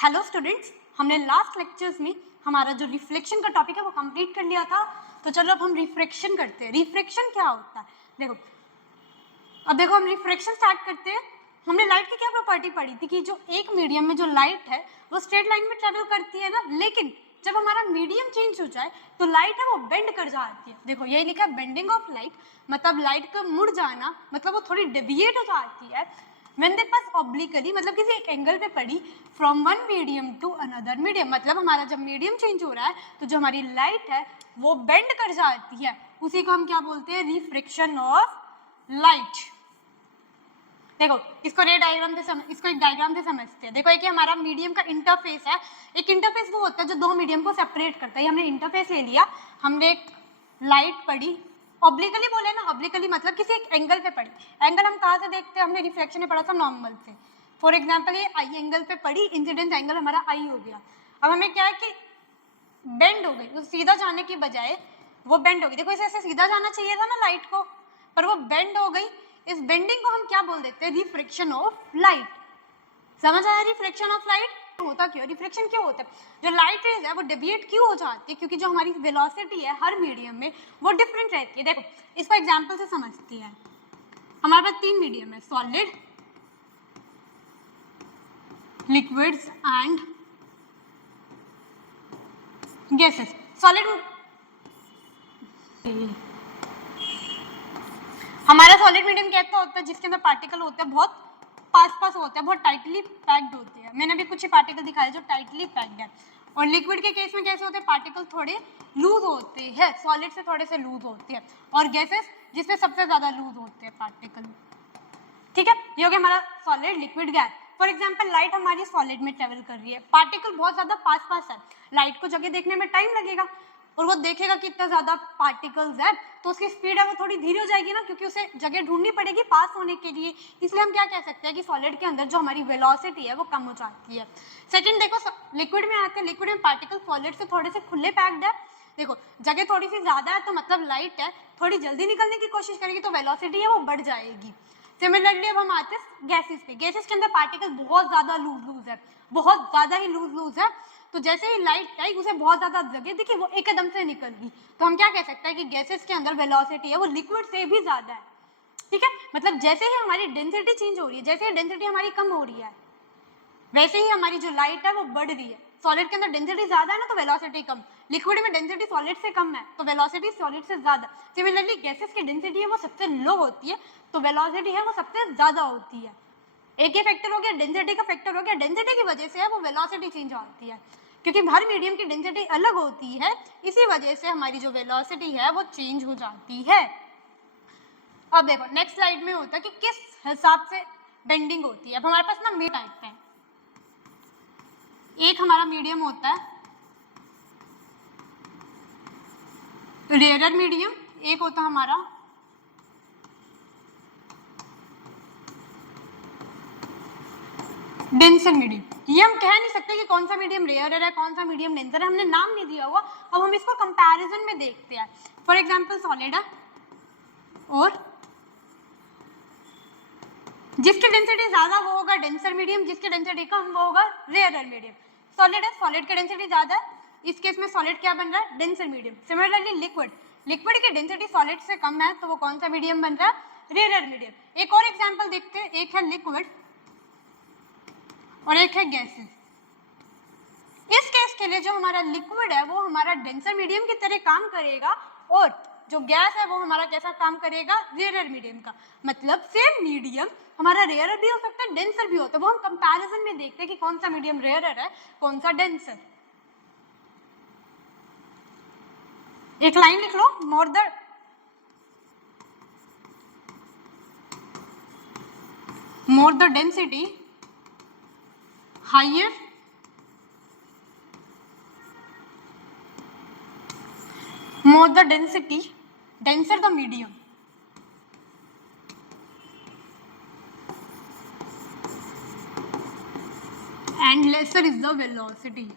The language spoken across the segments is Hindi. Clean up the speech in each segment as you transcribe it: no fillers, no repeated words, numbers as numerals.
हेलो स्टूडेंट्स, हमने लास्ट लेक्चर्स में हमारा जो रिफ्लेक्शन का टॉपिक है वो कंप्लीट कर लिया था। तो चलो अब हम रिफ्रैक्शन करते हैं। रिफ्रैक्शन क्या होता है देखो हम रिफ्रैक्शन स्टार्ट करते हैं। हमने लाइट की क्या प्रॉपर्टी पढ़ी थी कि जो एक मीडियम में जो लाइट है वो स्ट्रेट लाइन में ट्रेवल करती है ना, लेकिन जब हमारा मीडियम चेंज हो जाए तो लाइट है वो बेंड कर जाती है। देखो यही लिखा है बेंडिंग ऑफ लाइट, मतलब लाइट का मुड़ जाना, मतलब वो थोड़ी डेविएट हो जाती है when they pass obliquely, मतलब किसी एक एंगल पे पड़ी from one medium to another medium, मतलब हमारा जब मीडियम चेंज हो रहा है तो जो हमारी लाइट है वो बेंड कर जाती है, उसी को हम क्या बोलते हैं, रिफ्रैक्शन ऑफ लाइट। देखो इसको रे डायग्राम से इसको एक डायग्राम से समझते हैं। देखो एक हमारा मीडियम का इंटरफेस है। एक इंटरफेस वो होता है जो दो मीडियम को सेपरेट करता है। हमने इंटरफेस ले लिया, हमने एक लाइट पड़ी, ऑब्लिकली बोले ना, ऑब्लिकली मतलब किसी एक एंगल पे पड़ी। एंगल हम कहाँ से देखते हैं, हमने रिफ्लेक्शन में पढ़ा था नॉर्मल से। फॉर एग्जाम्पल ये आई एंगल पे पड़ी, इंसिडेंस एंगल हमारा आई हो गया। अब हमें क्या है कि बेंड हो गई, तो सीधा जाने की बजाय वो बेंड हो गई। देखो इसे ऐसे सीधा जाना चाहिए था ना लाइट को, पर वो बेंड हो गई। इस बेंडिंग को हम क्या बोल देते हैं, रिफ्रैक्शन ऑफ लाइट। समझ आया रिफ्रैक्शन ऑफ लाइट होता क्यों, रिफ्रैक्शन क्यों होता है। जो लाइट रेज है वो डेविएट क्यों हो जाती है, क्योंकि जो हमारी वेलोसिटी है हर मीडियम में वो डिफरेंट रहती है। देखो इसको एग्जांपल से समझती है। हमारे पास तीन मीडियम है, solid, liquids and gases. Solid हमारा सॉलिड मीडियम कैसा होता है, जिसके अंदर पार्टिकल होते हैं बहुत पास होते हैं, बहुत टाइटली पैक्ड होते हैं। मैंने अभी कुछ ही पार्टिकल दिखाए जो टाइटली पैक्ड है। और लिक्विड के केस में कैसे होते हैं, पार्टिकल थोड़े लूज होते हैं, सॉलिड से थोड़े से लूज होते हैं। और गैसेस जिसमें सबसे ज्यादा लूज होते हैं पार्टिकल। ठीक है, ये हो गया हमारा solid, liquid, gas. For example light हमारी सॉलिड में ट्रेवल कर रही है, पार्टिकल बहुत ज्यादा पास है, लाइट को जगह देखने में टाइम लगेगा और वो देखेगा कि इतना ज्यादा पार्टिकल्स है तो उसकी स्पीड है वो थोड़ी धीरे हो जाएगी ना, क्योंकि उसे जगह ढूंढनी पड़ेगी पास होने के लिए। इसलिए हम क्या कह सकते हैं कि सॉलिड के अंदर जो हमारी वेलोसिटी है वो कम हो जाती है। सेकंड देखो लिक्विड में आते हैं, लिक्विड में पार्टिकल सॉलिड से थोड़े से खुले पैक्ड है। देखो जगह थोड़ी सी ज्यादा है तो मतलब लाइट है थोड़ी जल्दी निकलने की कोशिश करेगी तो वेलोसिटी है वो बढ़ जाएगी। सिमिलरली अब हम आते हैं गैसेस पे। गैसेस के अंदर पार्टिकल बहुत ज्यादा लूज है, बहुत ज्यादा ही लूज है। तो जैसे ही लाइट आई उसे बहुत ज्यादा जगह दिखी, वो एकदम से निकल गई। तो हम क्या कह सकते हैं कि गैसेस के अंदर वेलोसिटी है वो लिक्विड से भी ज्यादा है। ठीक है, मतलब जैसे ही हमारी डेंसिटी चेंज हो रही है, जैसे ही डेंसिटी हमारी कम हो रही है, वैसे ही हमारी जो लाइट है वो बढ़ रही है। सॉलिड के अंदर डेंसिटी ज्यादा है ना तो वेलोसिटी कम, लिक्विड में डेंसिटी सॉलिड से कम है तो वेलोसिटी सॉलिड से ज्यादा। सिमिलरली गैसेस की डेंसिटी है वो सबसे लो होती है तो वेलोसिटी है वो सबसे ज्यादा होती है। एक ही फैक्टर हो गया, डेंसिटी का फैक्टर हो गया, डेंसिटी की वजह से है वो वेलोसिटी चेंज होती है, क्योंकि हर मीडियम की डेंसिटी अलग होती है, इसी वजह से हमारी जो वेलोसिटी है वो चेंज हो जाती है। अब देखो नेक्स्ट स्लाइड में होता है कि किस हिसाब से बेंडिंग होती है। अब हमारे पास ना मीडियम टाइप है, एक हमारा मीडियम होता है रेयर मीडियम, एक होता है हमारा डेंसर मीडियम। ये हम कह नहीं सकते कि कौन सा मीडियम रेयर है कौन सा मीडियम डेंसर है, हमने नाम नहीं दिया हुआ। अब हम इसको कंपैरिजन में देखते हैं। फॉर एग्जांपल सॉलिड है और जिसकी डेंसिटी ज्यादा वो होगा डेंसर मीडियम, जिसकी डेंसिटी कम वो होगा रेयर मीडियम। सॉलिड है, सॉलिड की डेंसिटी ज्यादा है, इस केस में सॉलिड क्या बन रहा है, denser medium. Similarly liquid, liquid की डेंसिटी सॉलिड से कम है तो वो कौन सा मीडियम बन रहा है, रेयर मीडियम। एक और एग्जांपल देखते हैं, एक है लिक्विड और एक है गैसेस। इस केस के लिए जो हमारा लिक्विड है वो हमारा डेंसर मीडियम की तरह काम करेगा और जो गैस है वो हमारा कैसा काम करेगा, रेयर मीडियम का। मतलब सेम मीडियम हमारा रेयर भी हो सकता है डेंसर भी होता है, वो हम कंपैरिजन में देखते हैं कि कौन सा मीडियम रेयर है कौन सा डेंसर। एक लाइन लिख लो, more the density higher more the density denser the medium and lesser is the velocity।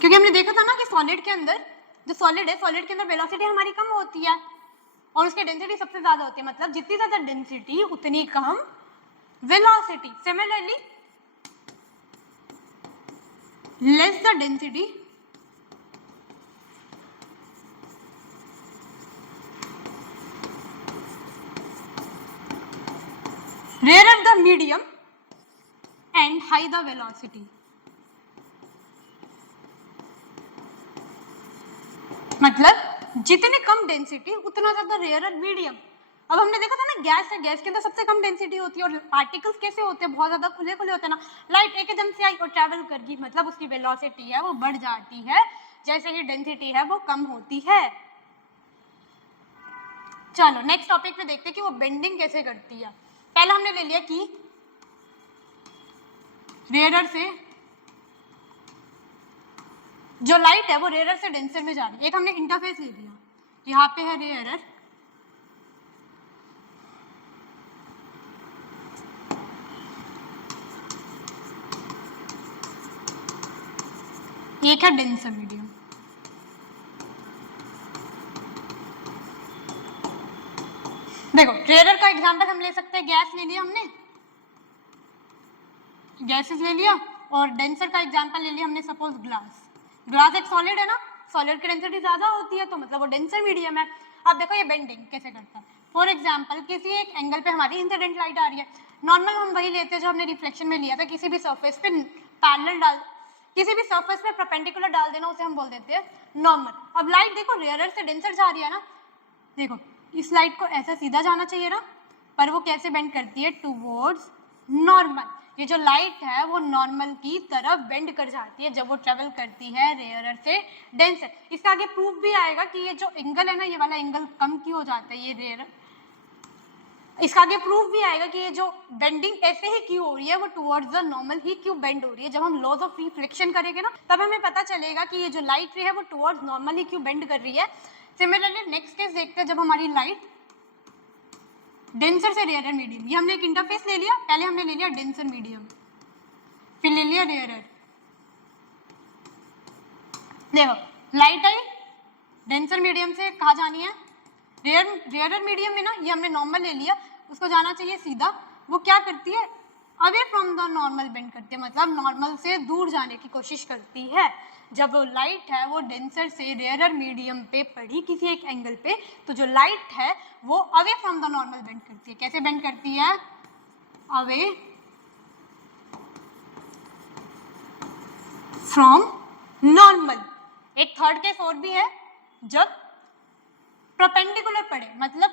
क्योंकि हमने देखा था ना कि सॉलिड के अंदर जो सॉलिड है, सॉलिड के अंदर वेलोसिटी हमारी कम होती है और उसकी डेंसिटी सबसे ज्यादा होती है। मतलब जितनी ज्यादा डेंसिटी उतनी कम velocity. Similarly, less the density, rarer the medium and high the velocity. मतलब जितनी कम डेंसिटी उतना ज्यादा रेयर मीडियम। अब हमने देखा था ना गैस है, गैस के अंदर सबसे कम डेंसिटी होती है और पार्टिकल्स कैसे होते हैं, बहुत ज्यादा खुले खुले होते हैं ना। लाइट एकदम से आई और ट्रैवल कर गई, मतलब उसकी वेलोसिटी है वो बढ़ जाती है जैसे ही डेंसिटी है वो कम होती है। चलो नेक्स्ट टॉपिक पे देखते हैं कि वो बेंडिंग कैसे करती है। पहले हमने ले लिया कि रेयर से जो लाइट है वो रेयर से डेंसर में जा रही है। एक हमने इंटरफेस ले लिया, यहाँ पे है रेयर, एक है डेंसर मीडियम। देखो रेयर का एग्जांपल हम ले सकते हैं, गैस ले लिया हमने, गैसेस ले लिया, और डेंसर का एग्जांपल ले लिया हमने सपोज ग्लास। ग्लास एक सॉलिड है ना, सॉलिड की डेंसिटी ज्यादा होती है तो मतलब वो डेंसर मीडियम है। अब देखो ये बेंडिंग कैसे करता है। फॉर एग्जांपल किसी एक एंगल पे हमारी इंसिडेंट लाइट आ रही है, नॉर्मल हम वही लेते हैं जो हमने रिफ्लेक्शन में लिया था, किसी भी सरफेस पे पैरेलल डाल, किसी भी सरफेस पे परपेंडिकुलर डाल देना, उसे हम बोल देते हैं नॉर्मल। अब लाइट देखो रेयर से डेंसर जा रही है ना, देखो इस लाइट को ऐसा सीधा जाना चाहिए ना, पर वो कैसे बेंड करती है, टुवर्ड्स नॉर्मल। ये जो लाइट है वो नॉर्मल की तरफ बेंड कर जाती है जब वो ट्रेवल करती है रेयर से डेंसर। इसका आगे प्रूफ भी आएगा कि ये जो एंगल है ना, ये वाला एंगल कम क्यों हो जाता है, ये रेयर। इसका आगे प्रूफ भी आएगा कि ये जो बेंडिंग ऐसे ही क्यों हो रही है, वो टुवर्ड्स द नॉर्मल ही क्यों बेंड हो रही है। जब हम लॉज ऑफ रिफ्लेक्शन करेंगे ना, तब हमें पता चलेगा कि ये जो लाइट रे है वो टुवर्ड्स नॉर्मल ही क्यों बेंड कर रही है। सिमिलरली नेक्स्ट केस देखते हैं, जब हमारी लाइट डेंसर से रेयर मीडियम, ये हमने एक इंटरफेस ले लिया, पहले हमने ले लिया डेंसर मीडियम, फिर ले लिया रेयर। देखो लाइट आई डेंसर मीडियम से कहाँ जानी है, रेयर मीडियम में ना, ये हमने नॉर्मल ले लिया, उसको जाना चाहिए सीधा। वो क्या करती है, away from the normal bend करती है, मतलब नॉर्मल से दूर जाने की कोशिश करती है। जब वो लाइट है वो डेंसर से रेयर मीडियम पे पड़ी किसी एक एंगल पे, तो जो लाइट है वो away from the normal bend करती है। कैसे बेंड करती है, अवे फ्रॉम नॉर्मल। एक थर्ड केस और भी है, जब परपेंडिकुलर पड़े, मतलब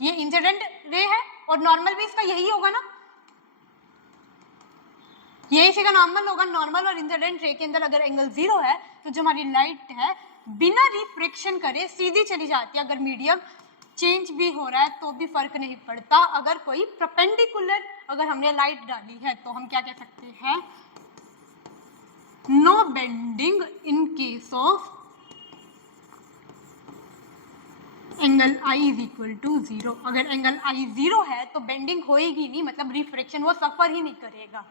ये इंसिडेंट रे है और नॉर्मल भी इसका यही होगा ना, ये इसी का नॉर्मल होगा। नॉर्मल और इंसिडेंट रे के अंदर अगर एंगल 0 है तो जो हमारी लाइट है बिना रिफ्रैक्शन करे सीधी चली जाती है। अगर मीडियम चेंज भी हो रहा है तो भी फर्क नहीं पड़ता। अगर कोई परपेंडिकुलर अगर हमने लाइट डाली है तो हम क्या कह सकते हैं, no bending in case of angle i is equal to 0। अगर एंगल आई 0 है तो बेंडिंग होएगी नहीं, मतलब रिफ्रैक्शन वो सफर ही नहीं करेगा।